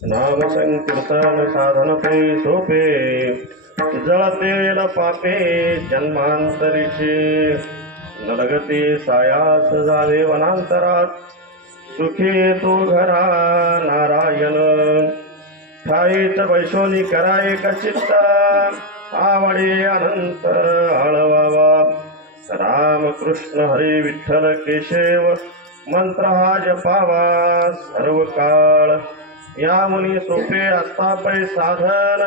नाम संकीर्तन साधन ते सोपे जळतेल पापे जन्मांतरीचे नलगते सायास जावे वनांतरात सुखी तो घरा नारायण ठाईच वैशोनी कराय कचित्ता आवडे अनंत आळवावा राम कृष्ण हरी विठ्ठल केशव मंत्र हा जपावा सर्व काळ या मुनी सोपे असता पै साधन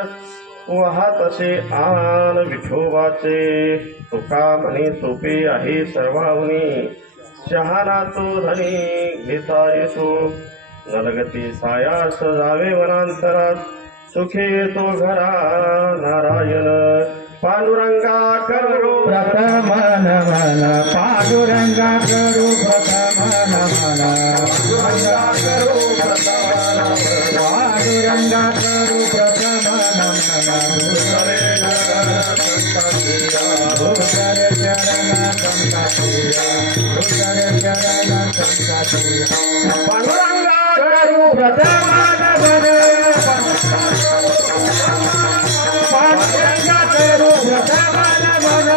वाहत असे आन विठोबाचे तुका म्हणे सोपे आहे सर्वाहुनी शहाणा तो धनी घेता येतो नलगती सायास जावे वनांतरात सुखी येतो घरा नारायण पांडुरंगा करू प्रथम नमन पांडुरंगा करू प्रथम नमन पांडुरंगा करू प्रथम नमन भूतरे चरण संतातिया पांडुरंगा करू प्रथम नमन पांडुरंगा करू प्रथम नमन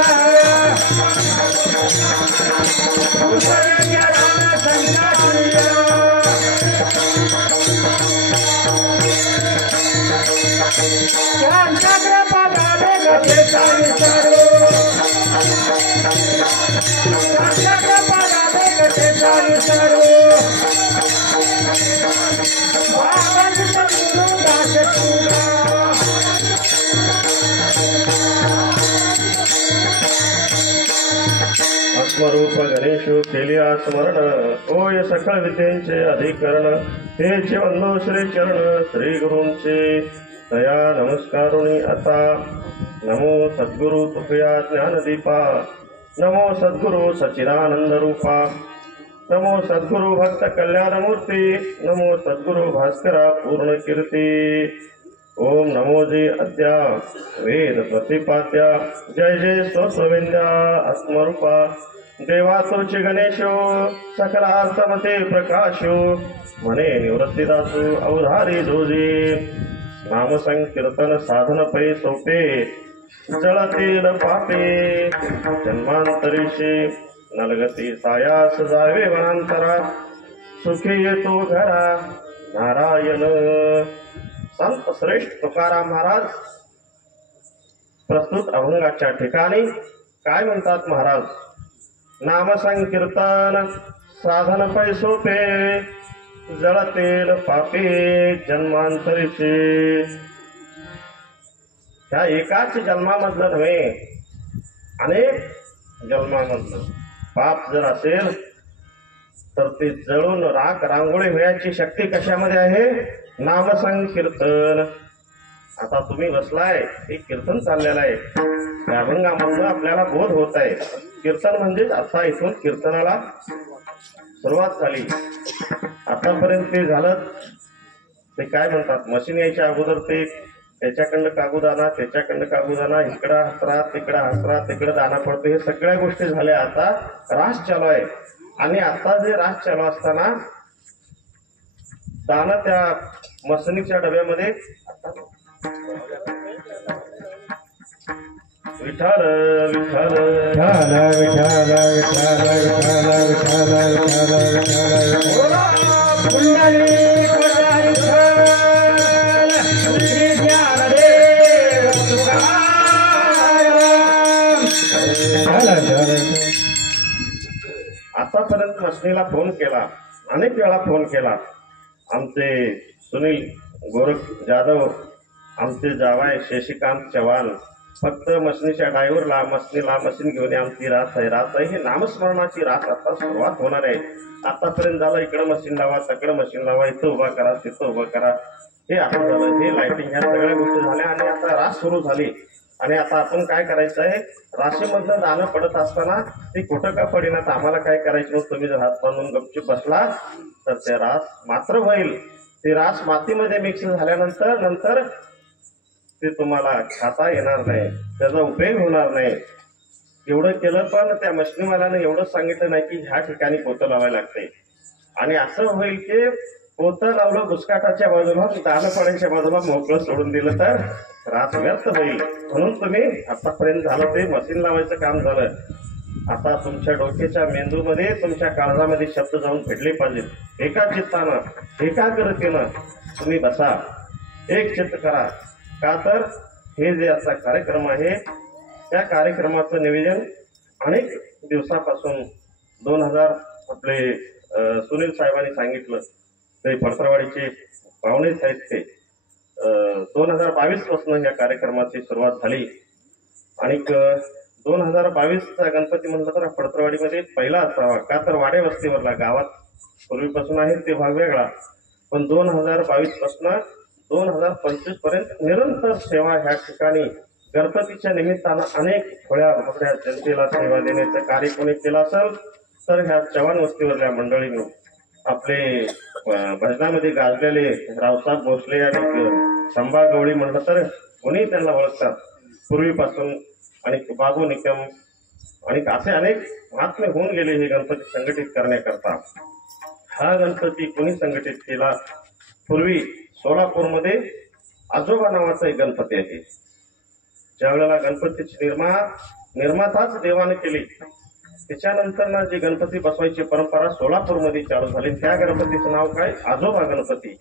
भूतरे चरण संतातिया चंद्र पदाले गते साई सरो चंद्र पदाले गते साई सरो वावन सद्गुरु दास पूरा आत्मरूप गणेशो केलिया स्मरण होय सकळ विद्येचे अधिकरण तेचे वंदो श्री चरण श्री गुरूंचे दया नमस्कारुणी आता नमो सद्गुरु तुकया ज्ञानदीपा नमो सद्गुरु सच्चिदानंद रूपा नमो सद्गुरु भक्त कल्याणमूर्ती नमो सद्गुरु भास्करा पूर्ण कीर्ती ओम नमो जी अद्या वेद प्रतिपाद्या जय जय स्तोत्रविंद्या आत्मरूपा देवा तोचे गणेशो सकलार्थमते प्रकाशो म्हणे निवृत्तीदासो अवधारी जोजी नाम संकीर्तन साधन पै सोपे जळतील पापे जन्मांतरीशे नलगती सायास जावे वनांतरात सुखी येतो घरा नारायण संत श्रेष्ठ तुकाराम महाराज प्रस्तुत अभंगाच्या ठिकाणी काय म्हणतात महाराज नाम संकीर्तन साधन पै सोपे जळतेल पापे जन्मांतरीचे ह्या एकाच जन्मामधलं नव्हे अनेक जन्मामधलं पाप जर असेल तर ते जळून राख रांगोळी होण्याची शक्ती कशामध्ये आहे नाम संकीर्तन आता तुम्ही बसलाय हे कीर्तन चाललेलं आहे त्या अभंगामधनं आपल्याला बोध होत आहे कीर्तन म्हणजेच आता इथून कीर्तनाला सुरुवात झाली आतापर्यंत ते झालं ते काय म्हणतात मशीन यायच्या अगोदर ते त्याच्याकडनं कागू दाना त्याच्याकडनं कागू दाना इकडं हसरा तिकडं दाना पडतो हे सगळ्या गोष्टी झाल्या आता रास चालू आहे आणि आता जे रास चालू असताना दाना त्या मसनीच्या डब्यामध्ये विठ्ठल विठ्ठल विठ्ठल विठ्ठल विठ्ठल विठ्ठल विठ्ठल विठ्ठल कुंडली श्री ज्ञानदेव आतापर्यंत मसनीला फोन केला अनेक वेळा फोन केला आमचे सुनील गोरख जाधव आमचे जावाय शशिकांत चव्हाण फक्त मसनीच्या ड्रायव्हरला मसनीला मशीन घेऊन आमची रास आहे ही नामस्मरणाची रास आता सुरुवात होणार आहे आतापर्यंत झालं इकडं मशीन लावा तिकडं मशीन लावा इथं उभा करा तिथं उभं करा हे आता झालं हे लाइटिंग ह्या सगळ्या गोष्टी झाल्या आणि आता रास सुरू झाली आणि आता आपण काय करायचं आहे राशीमधलं दाणं पडत असताना ती कुठं का पडेना आम्हाला काय करायचं मग तुम्ही जर हात बांधून गपचूप बसला तर ते रास मात्र होईल ते रास मातीमध्ये मिक्स झाल्यानंतर ते तुम्हाला खाता येणार नाही त्याचा उपयोग होणार नाही एवढं केलं पण त्या मशनीवाल्यानं एवढं सांगितलं नाही की ह्या ठिकाणी पोतं लावायला लागते आणि असं होईल की पोतं लावलं बुसकाटाच्या बाजूला, दानपाड्याच्या बाजूला मोकळं सोडून दिलं तर रात व्यर्थ होईल. म्हणून तुम्ही आतापर्यंत झालं ते मशीन लावायचं काम झालं. आता तुमच्या डोक्याच्या मेंदूमध्ये, तुमच्या काळजामध्ये शब्द जाऊन भेटले पाहिजेत. एका चित्तानं, एकाग्रतेनं तुम्ही बसा, एक चित्त करा. का तर हे जे आजचा कार्यक्रम आहे, त्या कार्यक्रमाचं नियोजन अनेक दिवसापासून 2000 आपले सुनील साहेबांनी सांगितलं, ते पडतरवाडीचे पाहुणेच आहेत ते. 2022 पासून या कार्यक्रमाची सुरुवात झाली आणि 2022चा गणपती म्हणलं तर पडतरवाडीमध्ये पहिला असावा. का तर वाडे वस्तीवरला, गावात पूर्वीपासून आहे ते भाग वेगळा, पण 2022 पासून 2025 पर्यंत निरंतर सेवा ह्या ठिकाणी गणपतीच्या निमित्तानं अनेक थोड्या मोठ्या जनतेला सेवा देण्याचं कार्य कोणी केलं असेल तर ह्या चव्हाण वस्तीवरल्या मंडळींनी, आपले भजनामध्ये गाजलेले रावसाहेब भोसले आणि संभा गवळी म्हणलं तर कोणी त्यांना ओळखतात पूर्वीपासून, आणि बाबू निकम आणि असे अनेक महात्मे होऊन गेले हे गणपती संघटित करण्याकरता. हा गणपती कोणी संघटित केला? पूर्वी सोलापूरमध्ये आजोबा नावाचा एक गणपती आहे. ज्या वेळेला गणपतीची निर्माताच देवाने केली, त्याच्यानंतर ना जी गणपती बसवायची परंपरा सोलापूरमध्ये चालू झाली. त्या गणपतीचं नाव काय? आजोबा गणपती.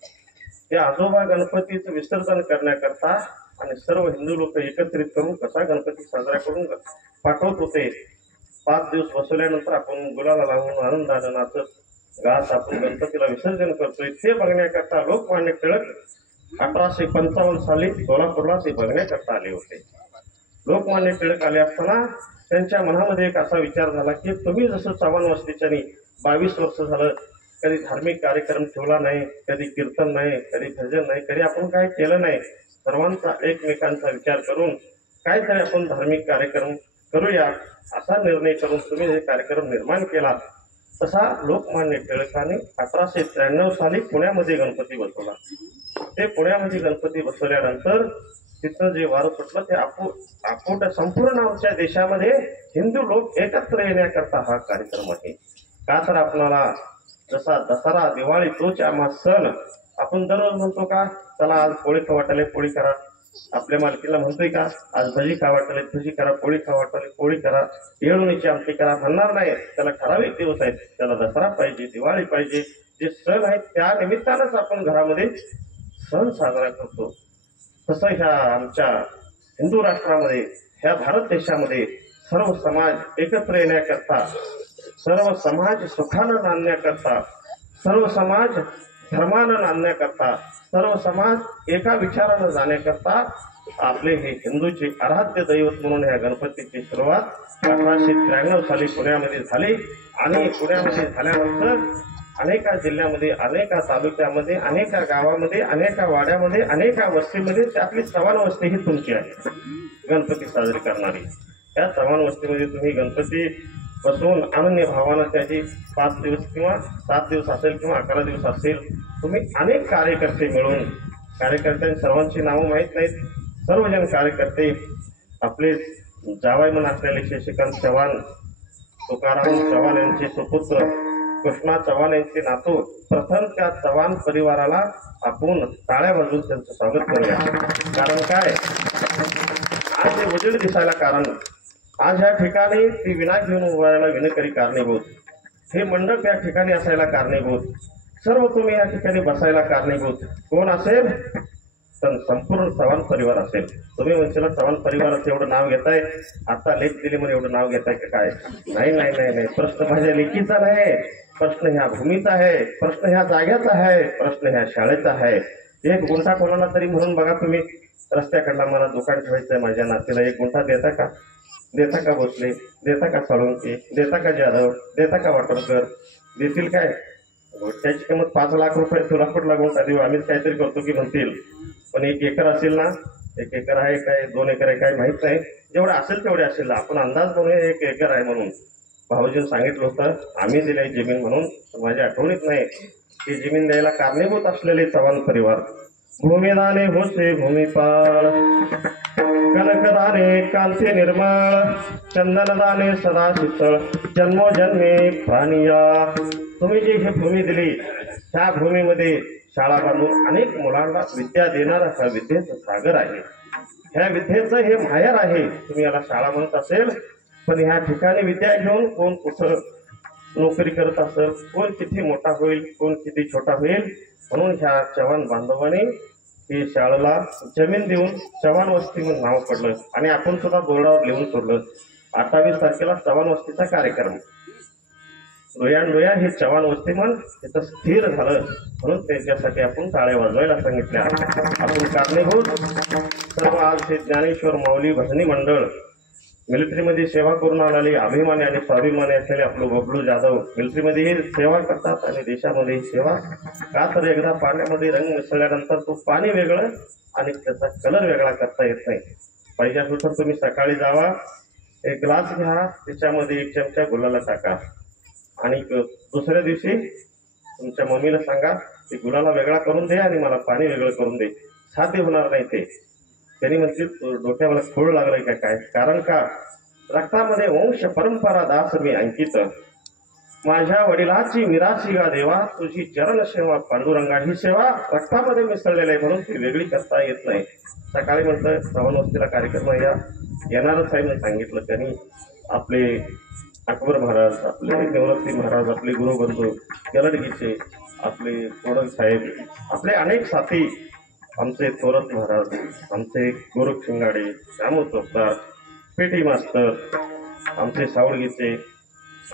त्या आजोबा गणपतीचं विसर्जन करण्याकरता आणि सर्व हिंदू लोक एकत्रित करून कसा गणपती साजरा करून पाठवत होते. 5 दिवस बसवल्यानंतर आपण गुलाला लावून आनंदानं नाचत गात आपण गणपतीला विसर्जन करतोय. ते बघण्याकरता लोकमान्य टिळक 1855 साली सोलापूरला ते बघण्याकरता आले होते. लोकमान्य टिळक आले असताना त्यांच्या मनामध्ये एक असा विचार झाला की तुम्ही जसं चव्हाण वस्तीच्यानी 22 वर्ष झालं कधी धार्मिक कार्यक्रम ठेवला नाही, कधी कीर्तन नाही, कधी भजन नाही, कधी आपण काय केलं नाही. सर्वांचा एकमेकांचा विचार करून काहीतरी आपण धार्मिक कार्यक्रम करूया असा निर्णय करून तुम्ही हे कार्यक्रम निर्माण केला. तसा लोकमान्य टिळकांनी 1893 साली पुण्यामध्ये गणपती बसवला. ते पुण्यामध्ये गणपती बसवल्यानंतर तिथं जे वारं सुटलं ते आपोट संपूर्ण आमच्या देशामध्ये हिंदू लोक एकत्र येण्याकरता हा कार्यक्रम आहे. का तर आपल्याला जसा दसरा, दिवाळी तोच आम्हा सण आपण दररोज म्हणतो का, चला आज पोळी खा वाटायला पोळी करा, आपल्या मालकीला म्हणतोय का आज भजी खा वाटायला भजी करा, पोळी खा वाटायला पोळी करा, येळवणीची आमटी करा म्हणणार नाही. त्याला ठराविक दिवस आहेत, त्याला दसरा पाहिजे, दिवाळी पाहिजे, जे सण आहेत त्या निमित्तानंच आपण घरामध्ये सण साजरा करतो. तसं ह्या आमच्या हिंदू राष्ट्रामध्ये, ह्या भारत देशामध्ये सर्व समाज एकत्र येण्याकरता, सर्व समाज सुखानं नांदण्याकरता, सर्व समाज धर्मानं नांदण्याकरता, सर्व समाज एका विचारानं जाण्याकरता आपले हे हिंदूचे आराध्य दैवत म्हणून ह्या गणपतीची सुरुवात 1893 साली पुण्यामध्ये झाली. आणि पुण्यामध्ये झाल्यानंतर अनेका जिल्ह्यामध्ये, अनेका तालुक्यामध्ये, अनेका गावामध्ये, अनेका वाड्यामध्ये, अनेका वस्तीमध्ये, त्यातली चव्हाण वस्ती ही तुमची आहे गणपती साजरी करणारी. त्या चव्हाण वस्तीमध्ये तुम्ही गणपती बसवून अनन्य भावानं त्याची 5 दिवस किंवा 7 दिवस असेल किंवा 11 दिवस असेल, तुम्ही अनेक कार्यकर्ते मिळून, कार्यकर्त्यांची सर्वांची नावं माहीत नाहीत, सर्वजण कार्यकर्ते आपले जावाई म्हणून असलेले शशिकांत चव्हाण, तुकाराम चव्हाण यांचे सुपुत्र कृष्णा चव्हाण यांचे नातू, प्रथम त्या चव्हाण परिवाराला आपण टाळ्या वाजवून त्यांचं स्वागत करूया. कारण काय, आज हे उजेड दिसायला कारण, आज ह्या ठिकाणी ती विना घेऊन उभारायला विनकरी कारणीभूत, हे मंडप या ठिकाणी असायला कारणीभूत, सर्व तुम्ही या ठिकाणी बसायला कारणीभूत कोण असेल तर संपूर्ण चव्हाण परिवार असेल. तुम्ही म्हणशील चव्हाण परिवाराचं एवढं नाव घेताय, आता लेख दिली म्हणून एवढं नाव घेताय का काय? नाही नाही नाही नाही, प्रश्न माझ्या लेखीचा नाही, प्रश्न ह्या भूमीचा आहे, प्रश्न ह्या जाग्याचा आहे, प्रश्न ह्या शाळेचा आहे. एक गुंठा कोणाला तरी म्हणून बघा तुम्ही, रस्त्याकडला मला दुकान ठेवायचंय, माझ्या नातीला 1 गुंठा देता का? देता का भोसले? देता का साळुंके? देता का जाधव? देता का वाटणकर? देतील काय? त्याची किंमत 5 लाख रुपये, तुला कुठला गुंठा देऊ, आम्हीच काहीतरी करतो की म्हणतील. पण 1 एकर असेल ना, 1 एकर आहे काय, 2 एकर आहे काय माहित नाही, जेवढं असेल तेवढे असेल. आपण अंदाज म्हणूया 1 एकर आहे म्हणून. भाऊजींनी सांगितलं होतं आम्ही दिली जमीन म्हणून, माझ्या आठवणीत नाही. ती जमीन द्यायला कारणीभूत असलेले चव्हाण परिवार. भूमिदाने होसे भूमिपाळ, कनकदाने कांती निर्मळ, चंदनदाने सदा शीतळ, जन्मोजन्मे प्राणिया. तुम्ही जी ही भूमी दिली ह्या भूमीमध्ये शाळा बांधून अनेक मुलांना विद्या देणारा हा विद्येचं सागर आहे. ह्या विद्येचं हे माहेर आहे. तुम्ही याला शाळा म्हणत असेल, पण ह्या ठिकाणी विद्या घेऊन कोण कुठं नोकरी करत असेल, कोण किती मोठा होईल, कोण किती छोटा होईल. म्हणून ह्या चव्हाण बांधवांनी ही शाळेला जमीन देऊन चव्हाण वस्ती म्हणून नाव पडलं आणि आपण सुद्धा बोर्डावर लिहून सोडलं. 28 तारखेला चव्हाण वस्तीचा कार्यक्रम. डोया हे चव्हाण वस्ती म्हण तिथं स्थिर झालं, म्हणून त्यांच्यासाठी आपण टाळ्या वाजवायला सांगितल्या. आपण कारणीभूत सर्व आज हे ज्ञानेश्वर माऊली भजनी मंडळ मिलिटरीमध्ये सेवा करून आलेली अभिमानी आणि स्वाभिमानी असलेले आपलं बबलू जाधव मिलिटरीमध्ये सेवा करतात आणि देशामध्ये सेवा का तर एकदा पाण्यामध्ये रंग मिसळल्यानंतर तो पाणी वेगळं आणि त्याचा कलर वेगळा करता येत नाही. पाहिजे असेल तर तुम्ही सकाळी जावा, एक ग्लास घ्या, त्याच्यामध्ये 1 चमचा गुलाला टाका आणि दुसऱ्या दिवशी तुमच्या मम्मीला सांगा की गुलाला वेगळा करून दे आणि मला पाणी वेगळं करून दे. साध्य होणार नाही ते. त्यांनी म्हणतील डोक्याला खोड लागलाय का काय, कारण का रक्तामध्ये वंश परंपरा दास मी अंकित, माझ्या वडिलाची मिराशी गा देवा, तुझी चरण सेवा पांडुरंगा. ही सेवा रक्तामध्ये मिसळलेली आहे म्हणून ती वेगळी करता येत नाही. सकाळी म्हटलं चव्हाण वस्तीला कार्यक्रम येणारच आहे सांगितलं. त्यांनी आपले अकबर महाराज, आपले देवरत्ती महाराज, आपले गुरुबंधू गलडगीचे, आपले कोडक साहेब, आपले अनेक साथी, आमचे थोरत महाराज, आमचे गोरख शिंगाडे, श्यामू चोपदार, पेटी मास्तर, आमचे सावळगीचे,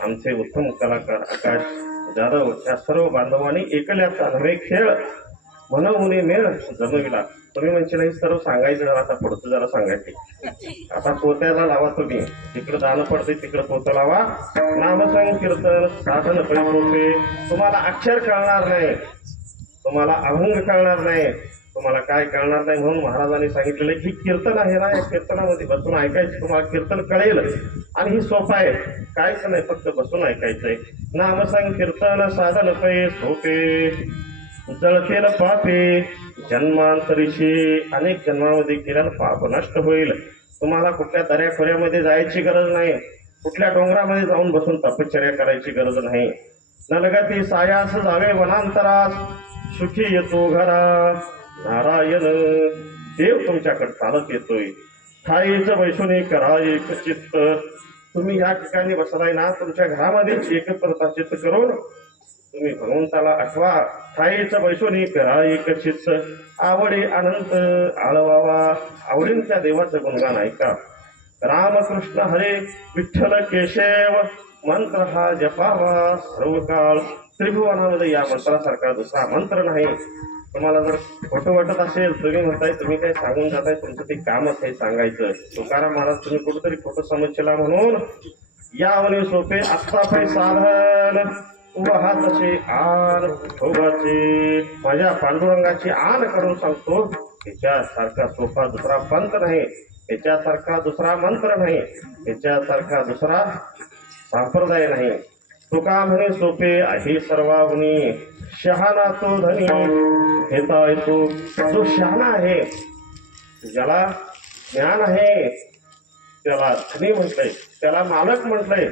आमचे उत्तम कलाकार आकाश जाधव, या सर्व बांधवांनी एकल्याचा नव्हे खेळ म्हणून मेळ जमविला. तुम्ही म्हणशील हे सर्व सांगायचं, जरा आता पुढचं जरा सांगायचे. आता पोत्याला लावा, तुम्ही तिकडं दान पडते तिकडं पोतं लावा. नामसंकीर्तन साधन पैसे. तुम्हाला अक्षर कळणार नाही, तुम्हाला अभंग कळणार नाही, तुम्हाला काय कळणार नाही. म्हणून महाराजांनी सांगितलेलं की कीर्तन आहे ना, या कीर्तनामध्ये बसून ऐकायचं. तुम्हाला कीर्तन कळेल आणि ही सोपं आहे, कायच नाही, फक्त बसून ऐकायचंय. नामसंकीर्तन साधन पै सोपे, जळतेल पापे जन्मांतरीशी. अनेक जन्मामध्ये केल्यानं पाप नष्ट होईल. तुम्हाला कुठल्या दऱ्याखोऱ्यामध्ये जायची गरज नाही, कुठल्या डोंगरामध्ये जाऊन बसून तपश्चर्या करायची गरज नाही. नलगती सायास जावे वनांतरास, सुखी येतो घरा नारायण. देव तुमच्याकडे चालत येतोय. ठाईचं वैशुनी करा एक चित्त. तुम्ही या ठिकाणी बसलाय ना, तुमच्या घरामध्ये एकत्रता चित्त करून तुम्ही भगवंताला आठवा. ठाईचं वैशुनी करा एक चित्त, आवडे अनंत आळवावा. आवडींच्या देवाचं गुणगान ऐका. रामकृष्ण हरे विठ्ठल केशव मंत्र हा जपावा सर्व काळ. त्रिभुवनामध्ये या मंत्रासारखा दुसरा मंत्र नाही. तुम्हाला जर खोटं वाटत असेल, तुम्ही म्हणताय तुम्ही काही सांगून जाताय, तुमचं ते कामच आहे सांगायचं. तुकाराम महाराज तुम्ही कुठेतरी खोटं समजला म्हणून यावने सोपे आत्ता पै साधन उभा तसे आन ठोबाचे. माझ्या पांडुरंगाची आन करून सांगतो, त्याच्यासारखा सोपा दुसरा पंथ नाही, त्याच्यासारखा दुसरा मंत्र नाही, त्याच्यासारखा दुसरा संप्रदाय नाही. तुका म्हणे सोपे आहे सर्वाहुनी, शहाणा तो धनी घेता येतो. जो शहाणा आहे, ज्याला ज्ञान आहे, त्याला धनी म्हटलंय, त्याला मालक म्हटलंय.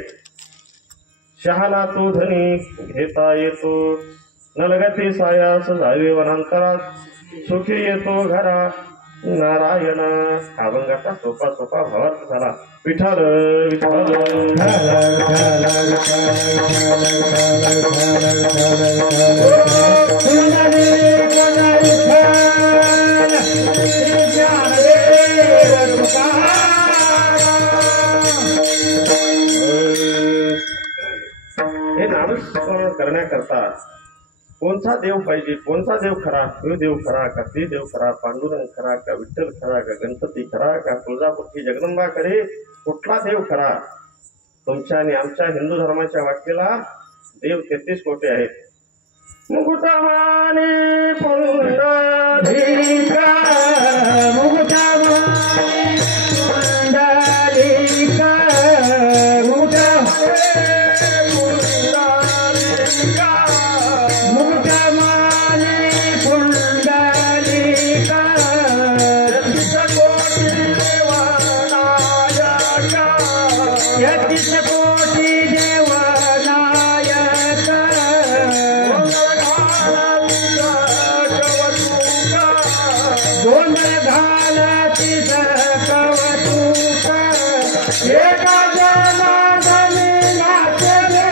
शहाणा तो धनी घेता येतो. नलगती सायास जावे वनांतरात, सुखी येतो घरा नारायण. अभंगाचा सोपा सोपा भावार्थ झाला. विठ्ठल विठ्ठल हे नामस्मरण करण्याकरता कोणता देव पाहिजे, कोणता देव खरा, तो देव खरा का ते देव खरा, पांडुरंग खरा का विठ्ठल खरा का गणपती खरा का तुळजापूरची जगदंबा खरे, कुठला देव खरा? तुमच्या आणि आमच्या हिंदू धर्माच्या वाटेला देव 33 कोटी आहेत. मुकुटमाने पुंडलिका, मुकुटमाने पुंडलिका, मुकुटमाने पुंडलिका, यतीश कोटी देवनायक, गोंधळ घालती कवतुक एका जनार्दनी नाचे रे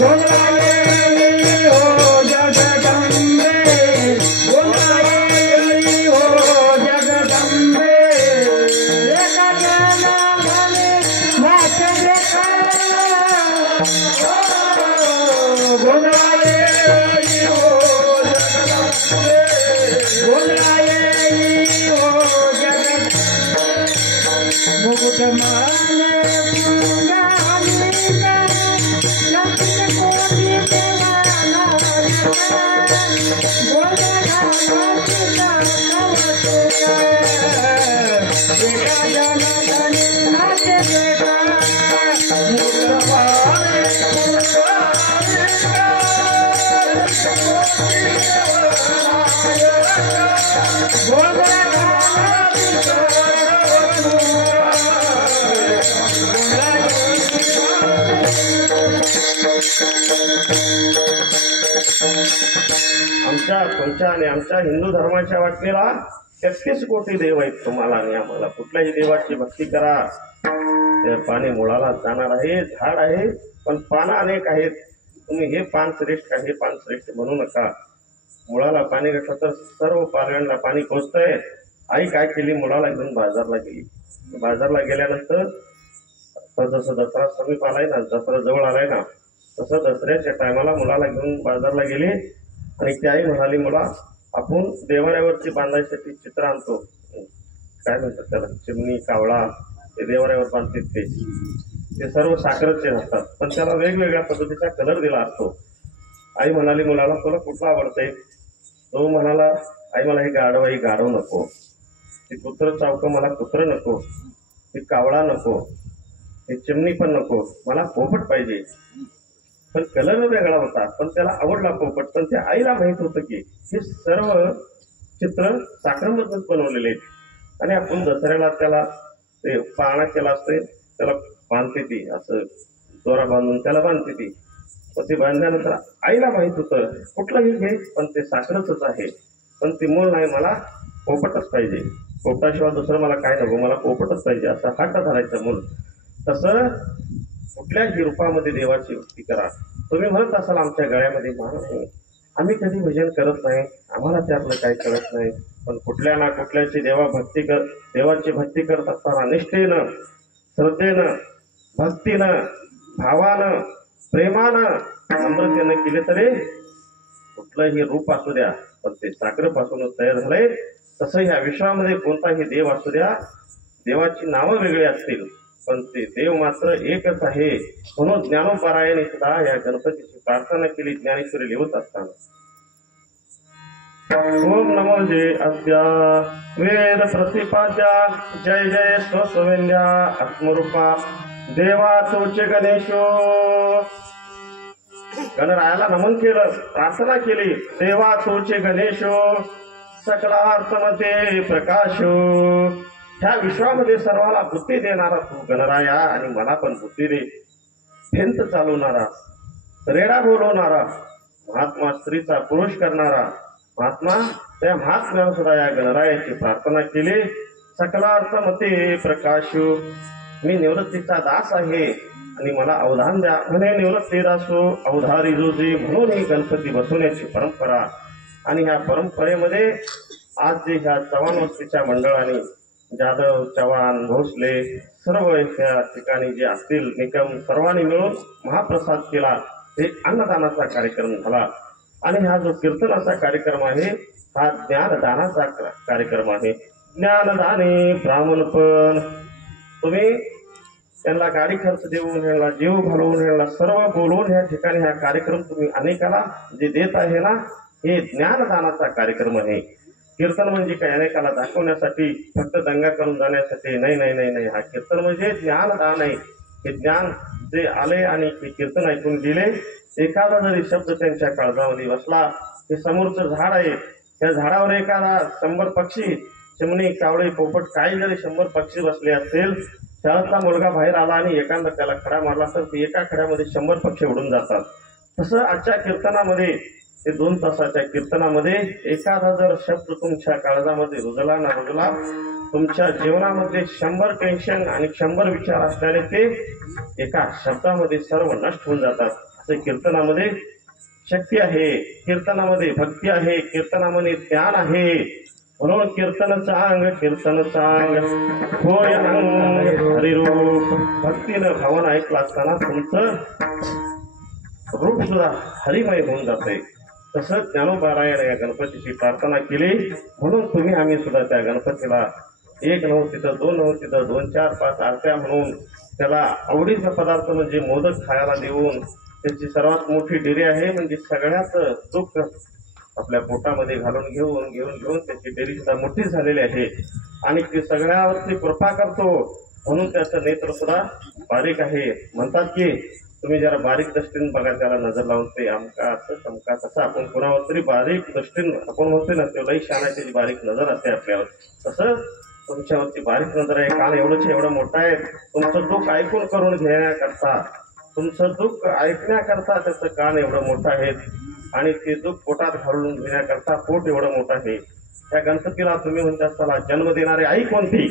गोंधळायली हो जगदंबे गोंधळायली हो जगदंबे एका जनार्दनी नाचे रे गोंधळायली हो जगदंबे गोंधळायली हो जगदंबे मुकुट माने आमच्या तुमच्या आणि आमच्या हिंदू धर्माच्या वाटणीला 33 कोटी देव आहेत तुम्हाला आणि आम्हाला. कुठल्याही देवाची भक्ती करा. ते पाणी मुळाला जाणार आहे. झाड आहे पण पानं अनेक आहेत. तुम्ही हे पान श्रेष्ठ का हे पान श्रेष्ठ म्हणू नका. मुळाला पाणी घातलं तर सर्व पालव्यांना पाणी पोचतंय. आई काय केली, मुळाला घेऊन बाजारला गेली. बाजारला गेल्यानंतर जसं दसरा समीप आलाय ना, दसरा जवळ आलाय ना, तसं दसऱ्याच्या टायमाला मुलाला घेऊन बाजारला गेली आणि ती आई म्हणाली, मुला आपण देवाऱ्यावरती बांधायसाठी चित्र आणतो, काय म्हणतात त्याला, चिमणी कावळा, ते देवाऱ्यावर बांधतात. ते सर्व साखरेचे असतात पण त्याला वेगवेगळ्या पद्धतीचा कलर दिला असतो. आई म्हणाली मुलाला, तुला कुठला आवडतंय? तो म्हणाला, आई मला हे गाढव, ही गाढव नको, ती कुत्र चावक मला कुत्र नको, ती कावळा नको, ती चिमणी पण नको, मला पोपट पाहिजे. पण कलर वेगळा होता पण त्याला आवडला पोपट. पण त्या आईला माहित होतं की हे सर्व चित्र साखरेमधूनच बनवलेले आहेत आणि आपण दसऱ्याला त्याला ते पाळणा केला असते, त्याला बांधते ती, असं दोरा बांधून त्याला बांधते ती. पण ते बांधल्यानंतर आईला माहित होतं कुठलंही घे पण ते साखरच आहे, पण ती मूळ नाही, मला पोपटच पाहिजे, पोपटाशिवाय दुसरं मला काय नको, मला पोपटच पाहिजे, असं हट्ट धरायचं मूल. तसं कुठल्याही रूपामध्ये देवाची भक्ती करा. तुम्ही म्हणत असाल आमच्या गळ्यामध्ये मान आहे, आम्ही कधी भजन करत नाही, आम्हाला त्यातलं काही कळत नाही. पण कुठल्या ना कुठल्याची देवाची भक्ती करत असताना निष्ठेनं, श्रद्धेनं, भक्तीनं, भावानं, प्रेमानं, नम्रतेनं केले तरी कुठलंही रूप असू द्या पण ते साखरेपासूनच तयार झालंय. तसं ह्या विश्वामध्ये कोणताही देव असू द्या, देवाची नावं वेगळी असतील पण ते देव मात्र एकच आहे. म्हणून ज्ञानोपारायणे सुद्धा या गणपतीची प्रार्थना केली ज्ञानेश्वरी लिहत असताना. ओम नमो जय अद्या वेद प्रतिपाद्या जय जय स्वस्वेल्या आत्मरूपा देवा तोचे गणेशो. गणरायाला नमन केलं, प्रार्थना केली, देवा तोचे गणेशो सकलार्थमध्ये प्रकाशो. ह्या विश्वामध्ये सर्वाला बुद्धी देणारा तू गणराया आणि मला पण बुद्धी दे. भिंत चालवणारा, रेडा बोलवणारा, महात्मा स्त्रीचा पुरुष करणारा महात्मा, त्या महात्म्यावर सुद्धा या गणरायाची प्रार्थना केली. सकलार्थमते प्रकाशो. मी निवृत्तीचा दास आहे आणि मला अवधान द्या म्हणे निवृत्ती दासो अवधारी जोजी. म्हणून ही गणपती बसवण्याची परंपरा. आणि ह्या परंपरेमध्ये आज जे ह्या चव्हाण वस्तीच्या मंडळाने जाधव, चव्हाण, भोसले सर्व या ठिकाणी जे असतील निकम सर्वांनी मिळून महाप्रसाद केला. एक अन्नदानाचा कार्यक्रम झाला आणि हा जो कीर्तनाचा कार्यक्रम आहे हा ज्ञानदानाचा कार्यक्रम आहे. ज्ञानदाने ब्राह्मणपण. तुम्ही त्यांना गाडी खर्च देऊन, ह्यांना जीव घालवून, ह्यांना सर्व बोलवून या ठिकाणी हा कार्यक्रम तुम्ही अनेकाला जे देत आहे ना, हे ज्ञानदानाचा कार्यक्रम आहे. कीर्तन म्हणजे काय अनेकाला दाखवण्यासाठी, फक्त दंगा करून जाण्यासाठी नाही नाही नाही नाही. हा कीर्तन म्हणजे ज्ञानदान आहे. हे ज्ञान जे आले आणि ते कीर्तन ऐकून गेले, एखादा जरी शब्द त्यांच्या काळजामध्ये बसला, हे समोरचं झाड आहे, त्या झाडावर एखादा 100 पक्षी, चिमणी, कावळे, पोपट काही जरी 100 पक्षी बसले असतील, शाळेतला मुलगा बाहेर आला आणि एखादा त्याला खडा मारला तर एका खड्यामध्ये 100 पक्षी उडून जातात. तसं आजच्या कीर्तनामध्ये ते 2 तासाच्या कीर्तनामध्ये एखादा जर शब्द तुमच्या काळजामध्ये रुजला ना रुजला, तुमच्या जीवनामध्ये 100 टेन्शन आणि 100 विचार असणारे ते एका शब्दामध्ये सर्व नष्ट होऊन जातात. असे कीर्तनामध्ये शक्ती आहे, कीर्तनामध्ये भक्ती आहे, कीर्तनामध्ये ज्ञान आहे. म्हणून कीर्तन चांग होय हरिरूप. भक्तीनं भावना ऐकला असताना तुमचं रूप सुद्धा हरिमय होऊन जाते. तसंच ज्ञानोबारायण या गणपतीची प्रार्थना केली, म्हणून तुम्ही आम्ही सुद्धा त्या गणपतीला 1 नव्हती तर 2 नव्हती तर 2, 4, 5 आरत्या म्हणून त्याला आवडीचा पदार्थ म्हणजे मोदक खायला देऊन त्याची सर्वात मोठी डेरी आहे. म्हणजे सगळ्याच दुःख आपल्या पोटामध्ये घालून घेऊन त्याची डेरी सुद्धा मोठी झालेली आहे आणि ती सगळ्यावरती कृपा करतो. म्हणून त्याचं नेत्र सुद्धा बारीक आहे. म्हणतात की तुम्ही जरा बारीक दृष्टीने बघा, त्याला नजर लावून ते आमका असं तमका तसं आपण कोणावर तरी बारीक दृष्टीने आपण म्हणतोय ना, ते लई शान आहे, त्याची बारीक नजर असते आपल्यावर. तसं तुमच्यावरती बारीक नजर आहे. कान एवढं मोठं आहे. तुमचं दुःख ऐकून करून घेण्याकरता, तुमचं दुःख ऐकण्याकरता त्याचं कान एवढं मोठं आहे आणि ते दुःख पोटात घालून घेण्याकरता पोट एवढं मोठं आहे. त्या गणपतीला तुम्ही म्हणता असताना जन्म देणारी आई कोणती,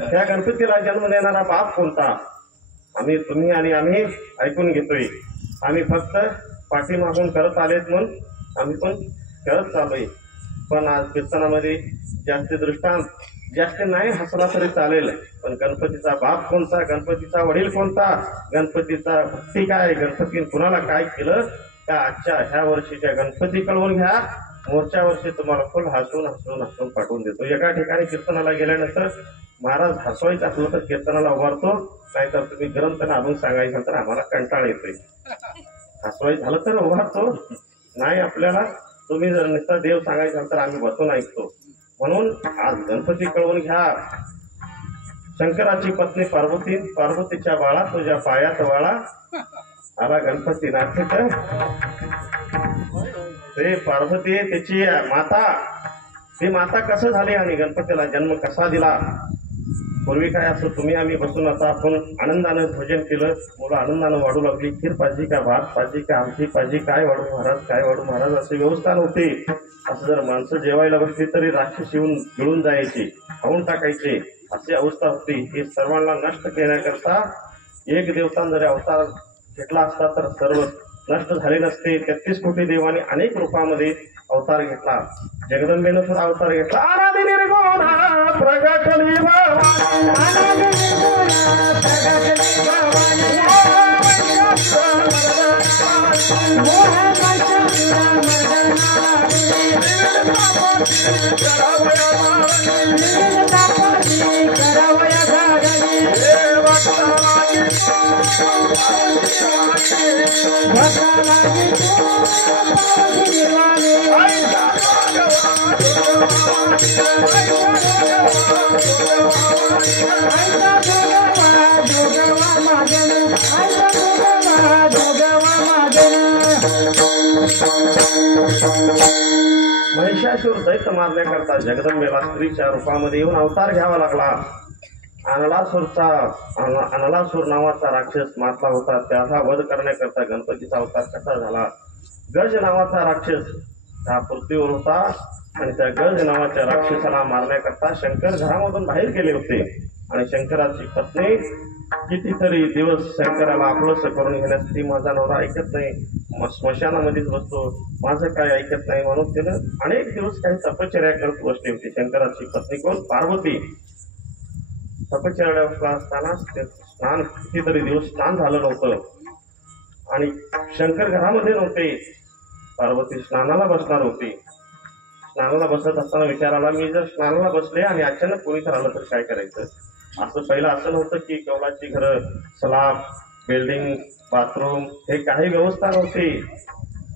त्या गणपतीला जन्म देणारा बाप कोणता, तुम्ही आणि आम्ही ऐकून घेतोय. आम्ही फक्त पाठीमागून करत आलेत म्हणून आम्ही पण करत चाललोय. पण आज कीर्तनामध्ये जास्त दृष्टांत जास्त नाही हसला तरी चालेल, पण गणपतीचा बाप कोणता, गणपतीचा वडील कोणता, गणपतीचा भक्ती काय, गणपतीने कुणाला काय केलं, त्या आजच्या ह्या वर्षीच्या गणपती कळवून घ्या. मोर्चा वर्षी तुम्हाला फुल हसून पाठवून देतो. एका ठिकाणी कीर्तनाला गेल्यानंतर महाराज हसवायचं असलं तर कीर्तनाला उभारतो, नाहीतर तुम्ही गरमपणा आपण सांगायचं तर आम्हाला कंटाळा येतोय. हसवायचं झालं तर उभारतो, नाही आपल्याला तुम्ही जर नुसता देव सांगायचं तर आम्ही बसून ऐकतो. म्हणून आज गणपती कळवून घ्या. शंकराची पत्नी पार्वती, पार्वतीच्या बाळा तुझ्या पायात वाळा, आला गणपती नाथिक. ते पार्वती त्याची माता, ती माता कसं झाली आणि गणपतीला जन्म कसा दिला. पूर्वी काय असं तुम्ही आम्ही बसून आता आपण आनंदानं भोजन केलं, मुलं आनंदानं वाढू लागली. खीर पाहिजे का, भात पाहिजे का, आमटी पाहिजे, काय वाढू महाराज, काय वाढू महाराज, अशी व्यवस्था नव्हती. असं जर माणसं जेवायला बसली तरी राक्षस येऊन गिळून जायचे, खाऊन टाकायचे, अशी अवस्था होती. हे सर्वांना नष्ट करण्याकरता एक देवतान जरी अवतार घेतला असता तर सर्व नष्ट झाले नसते. 33 कोटी देवाने अनेक रूपामध्ये अवतार घेतला. जगदंबेनं सुद्धा अवतार घेतला. आराधी निर्गुणा प्रगटली भवानी, आराधी निर्गुणा प्रगटली भवानी, महिषासूर दैत्य मारण्याकरता जगदंबेला स्त्रीच्या रूपामध्ये येऊन अवतार घ्यावा लागला. अनलासूर नावाचा राक्षस मारला होता, त्याचा वध करण्याकरता गणपतीचा अवतार कसा झाला. गज नावाचा राक्षस हा पृथ्वीवर होता आणि त्या गज नावाच्या राक्षसाला मारण्याकरता शंकर घरामधून बाहेर गेले होते आणि शंकराची पत्नी कितीतरी दिवस शंकराला आपलंसं करून घेण्यासाठी, माझा नवरा ऐकत नाही, स्मशानामध्येच बसतो, माझं काय ऐकत नाही, म्हणून तिनं अनेक दिवस काही तपश्चर्या करत बसली होती. शंकराची पत्नी कोण, पार्वती. तपश्चर्या बसला असताना स्नान, कितीतरी दिवस स्नान झालं नव्हतं आणि शंकर घरामध्ये नव्हते. पार्वती स्नानाला बसणार होती. स्नानाला बसत असताना विचार आला, मी जर स्नानाला बसले आणि अचानक कोणी आलं तर काय करायचं. असं पहिलं असं नव्हतं की कौलाची घरं, स्लॅब, बिल्डिंग, बाथरूम हे काही व्यवस्था नव्हती.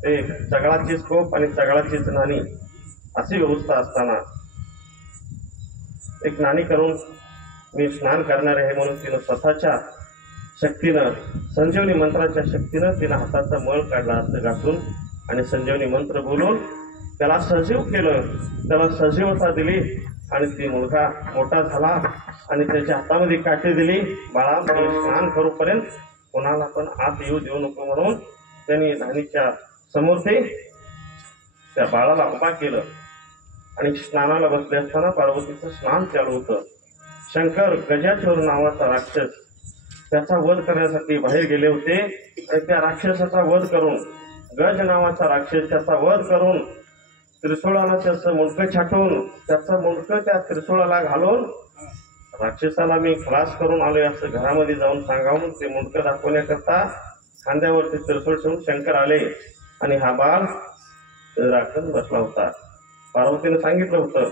ते चगळाची स्कोप आणि चगळाचीच नाणी अशी व्यवस्था असताना एक नाणी करून मी स्नान करणार आहे म्हणून तिनं स्वतःच्या शक्तीनं, संजीवनी मंत्राच्या शक्तीनं तिनं हाताचा मळ काढला हात घासून आणि संजीवनी मंत्र बोलून त्याला सजीव केलं, त्याला सजीवता दिली आणि ती मुलगा मोठा झाला आणि त्याच्या हातामध्ये काठी दिली. बाळा मी स्नान करूपर्यंत कोणाला पण आत येऊ देऊ नको म्हणून त्यांनी नाणीच्या समोर ते त्या बाळाला उभा केलं आणि स्नानाला बसले असताना पार्वतीचं स्नान चालू होतं. शंकर गजासूर नावाचा राक्षस त्याचा वध करण्यासाठी बाहेर गेले होते आणि त्या राक्षसाचा वध करून गज नावाचा राक्षस त्याचा वध करून त्रिशूळाला त्याचं मुंडकं छाटून त्याचं मुंडकं त्या त्रिशूळाला घालून राक्षसाला मी खलास करून आलोय असं घरामध्ये जाऊन सांगावून ते मुंडकं दाखवण्याकरता खांद्यावरती त्रिशूळ ठेवून शंकर आले आणि हा बाळ राखत बसला होता. पार्वतीने सांगितलं होतं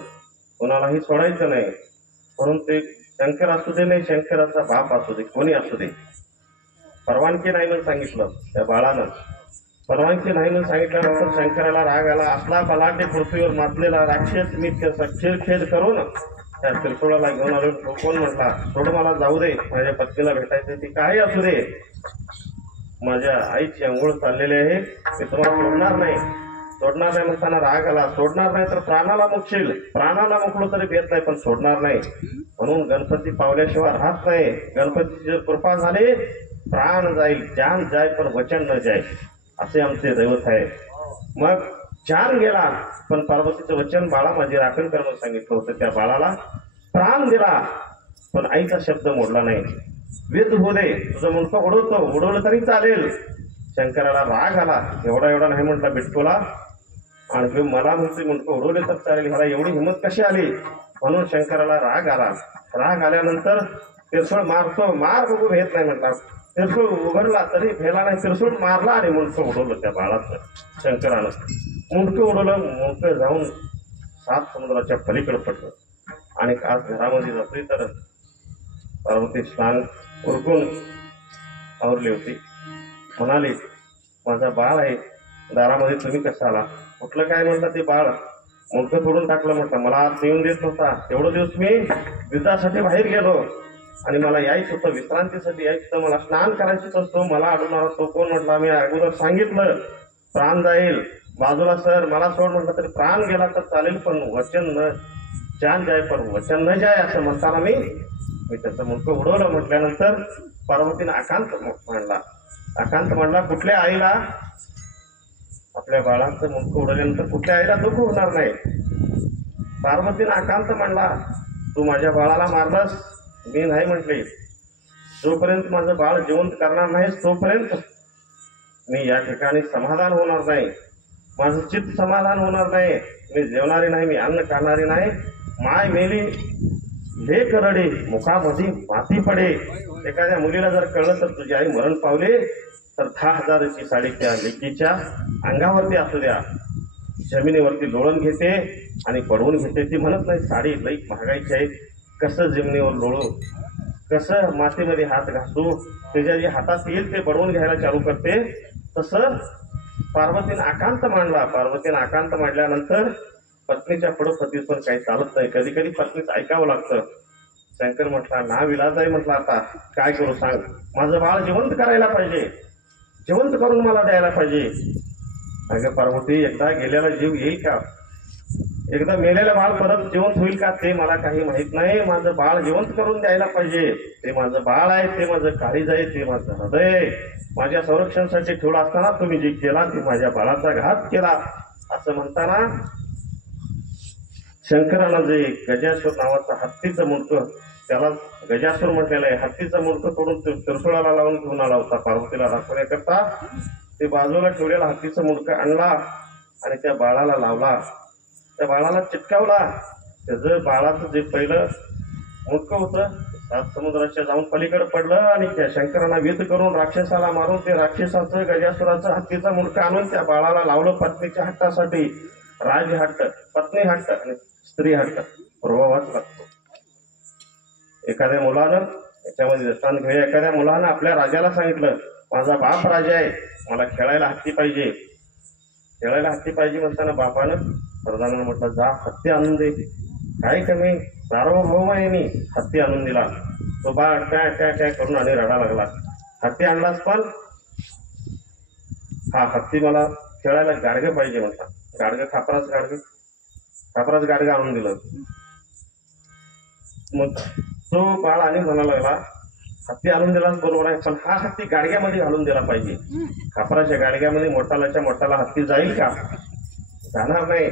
कोणालाही सोडायचं नाही, म्हणून ते शंकर असू दे नाही शंकराचा बाप असू दे कोणी असू दे, परवानगी नाही म्हणून सांगितलं त्या बाळानं. परवानगी नाही म्हणून सांगितल्यानंतर शंकराला राग आला. असला बलाढ्य पृथ्वीवर मातलेला राक्षस मी त्याचा खेळ करून त्या त्रिशूळाला घेऊन आलो. तो कोण म्हटला सोड मला जाऊ दे, माझ्या पत्नीला भेटायचं ती काही असू दे, माझ्या आईची अंघोळ चाललेली आहे, मी तुम्हाला सोडणार नाही. सोडणार नाही म्हणताना राग आला. सोडणार नाही तर प्राणाला मुकशील, प्राणाला मुकलो तरी भेट नाही पण सोडणार नाही. म्हणून गणपती पावल्याशिवाय राहत नाही. गणपतीची जर कृपा झाली प्राण जाईल, जान जाय पण वचन न जाय, असे आमचे दैवत आहे. मग जान गेला पण पार्वतीचं वचन बाळा माझी राखण कर म्हणून सांगितलं होतं. त्या बाळाला प्राण दिला पण आईचा शब्द मोडला नाही. वेद होऊ दे, तुझं मुंडकं उडवलं तरी चालेल. शंकराला राग आला. एवढा नाही म्हटला बिटकोला, आणि मला म्हणते मुंडकं उडवले तर चालेल, ह्याला एवढी हिंमत कशी आली. म्हणून शंकराला राग आला. राग आल्यानंतर त्रिशूळ मारतो, मार बघू भेट नाही म्हटला. त्रिशूळ उघडला तरी भेला नाही. त्रिशूळ मारला आणि मुंडकं उडवलं त्या बाळाचं. शंकरानं मुंडकं उडवलं. मुंडकं जाऊन 7 समुद्राच्या पलीकडे पडलं. आणि आज घरामध्ये जातोय तर पार्वती स्नान उरकून आवरली होती. म्हणाली माझा बाळ आहे दारामध्ये, तुम्ही कसं आला. कुठलं काय म्हटलं ते बाळ मुंडकं तोडून टाकलं म्हटलं. मला आज येऊन देत नव्हता. तेवढं दिवस मी युद्धासाठी बाहेर गेलो आणि मला यायचं होतं, विश्रांतीसाठी यायचं होतं, मला स्नान करायचंच असतो. मला अडवणार तो कोण म्हटला. मी अगोदर सांगितलं प्राण जाईल बाजूला सर, मला सोड म्हटलं तरी प्राण गेला तर चालेल पण वचन न जान जाय पण वचन न जाय असं म्हणताना मी त्याचं मुंडकं उडवलं. म्हटल्यानंतर पार्वतीने आकांत म्हणला. कुठल्या आईला आपल्या बाळाचं मुंडकं उडवल्यानंतर कुठल्या आईला दुःख होणार नाही. पार्वतीने आकांत म्हणला तू माझ्या बाळाला मारलास. मी नाही म्हटले, जोपर्यंत माझं बाळ जिवंत करणार नाहीस तोपर्यंत मी या ठिकाणी समाधान होणार नाही. माझं चित्त समाधान होणार नाही. मी जेवणारी नाही, मी अन्न खाणारी नाही. माय मेली हे करडे मुखामध्ये माती पडे. एखाद्या मुलीला जर कळलं तर तुझी आई मरण पावले तर 10,000ची साडी त्या लेकीच्या अंगावरती असू द्या, जमिनीवरती लोळून घेते आणि पडवून घेते. ती म्हणत नाही साडी लई महागायची आहे, कसं जमिनीवर लोळू, कसं मातीमध्ये हात घासू. त्याच्या जे हातात येईल ते पडवून घ्यायला चालू करते. तसं पार्वतीने आकांत मांडला. पार्वतीने आकांत मांडल्यानंतर पत्नीच्या पुढं पतीस पण काही चालत नाही. कधी कधी पत्नीच ऐकावं लागतं. शंकर म्हटला ना विलाज आहे म्हटलं, आता काय करू सांग. माझं बाळ जिवंत करायला पाहिजे, जिवंत करून मला द्यायला पाहिजे. अगं पार्वती एकदा गेलेला जीव येईल का, एकदा मेलेलं बाळ परत जिवंत होईल का ते मला काही माहित नाही. माझं बाळ जिवंत करून द्यायला पाहिजे. ते माझं बाळ आहे, ते माझं काळीज आहे, ते माझं हृदय माझ्या संरक्षणासाठी ठेवलं असताना तुम्ही जे केला ते माझ्या बाळाचा घात केला. असं म्हणताना शंकरानं जे गजासूर नावाचं हत्तीचं मुंडकं, त्याला गजासूर म्हटलेलं आहे, हत्तीचं मुंडकं तोडून त्रिशूळाला लावून घेऊन आला होता पार्वतीला दाखवण्याकरता. ते बाजूला ठेवलेलं हत्तीचं मुंडकं आणला आणि त्या बाळाला लावला, त्या बाळाला चिटकावला. त्याचं बाळाचं जे पहिलं मुंडकं होतं 7 समुद्राच्या जाऊन पलीकडे पडलं आणि त्या शंकरांना वेध करून राक्षसाला मारून ते राक्षसाचं गजासुराचं हत्तीचं मुंडकं आणून त्या बाळाला लावलं. पत्नीच्या हट्टासाठी. राज हट्ट, पत्नी हट्ट आणि स्त्री हट्ट पुरवावाच लागतो. एखाद्या मुलानं याच्यामध्ये दृष्टांत घेऊया. एखाद्या मुलानं आपल्या राजाला सांगितलं माझा बाप राजा आहे, मला खेळायला हत्ती पाहिजे, खेळायला हत्ती पाहिजे म्हणताना बापानं प्रधानानं म्हटलं जा हत्ती आणून दे. काय कमी, सार्वभौम आहे मी, हत्ती आणून दिला. तो बाळ काय काय काय करून आणि रडा लागला. हत्ती आणलास पण हा हत्ती मला खेळायला गाडगं पाहिजे म्हटला. गाडगं खापराच गाडगं आणून दिलं. मग तो बाळ आणि म्हणायला लागला हत्ती आणून दिलाच बरोबर आहे, पण हा हत्ती गाडग्यामध्ये घालून दिला पाहिजे. खापराच्या गाडग्यामध्ये मोठाल्याच्या मोठाला हत्ती जाईल का, जाणार नाही